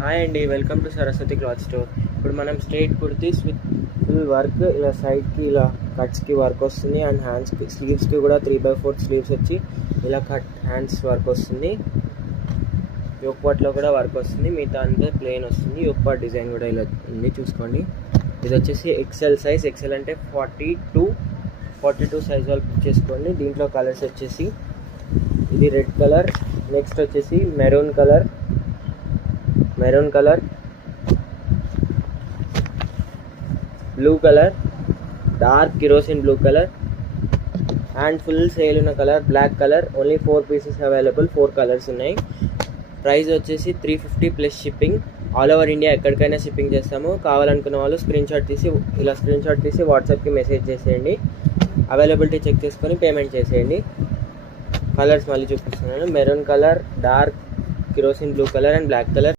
Hi అండి, welcome to Saraswati cloth store. ఇప్పుడు మనం straight kurtis with full work, ఇలా సైడ్కి ఇలా కట్స్కి వర్క్ వస్తుంది అండ్ హ్యాండ్స్కి స్లీవ్స్కి కూడా 3/4 స్లీవ్స్ వచ్చి ఇలా కట్ హ్యాండ్స్ వర్క్ వస్తుంది. యోక్ పార్ట్లో కూడా వర్క్ వస్తుంది, మిగతా అంతా ప్లెయిన్ వస్తుంది. యోక్ పార్ట్ డిజైన్ కూడా ఇలా ఉంది, చూసుకోండి. ఇది వచ్చేసి ఎక్సెల్ సైజ్. ఎక్సెల్ అంటే 42 సైజ్ వాళ్ళు పిక్ చేసుకోండి. దీంట్లో కలర్స్ వచ్చేసి ఇది రెడ్ కలర్, నెక్స్ట్ వచ్చేసి maroon colour, blue colour, dark kerosene blue colour and full sale ఉన్న colour black colour. Only 4 pieces available, 4 colours ఉన్నాయి. ప్రైస్ వచ్చేసి 350 plus shipping. All over India ఎక్కడికైనా షిప్పింగ్ చేస్తాము. కావాలనుకున్న వాళ్ళు స్క్రీన్ షాట్ తీసి వాట్సాప్కి మెసేజ్ చేసేయండి. అవైలబిలిటీ చెక్ చేసుకొని పేమెంట్ చేసేయండి. కలర్స్ మళ్ళీ చూపిస్తున్నాను. Maroon colour, dark kerosene blue colour and black colour.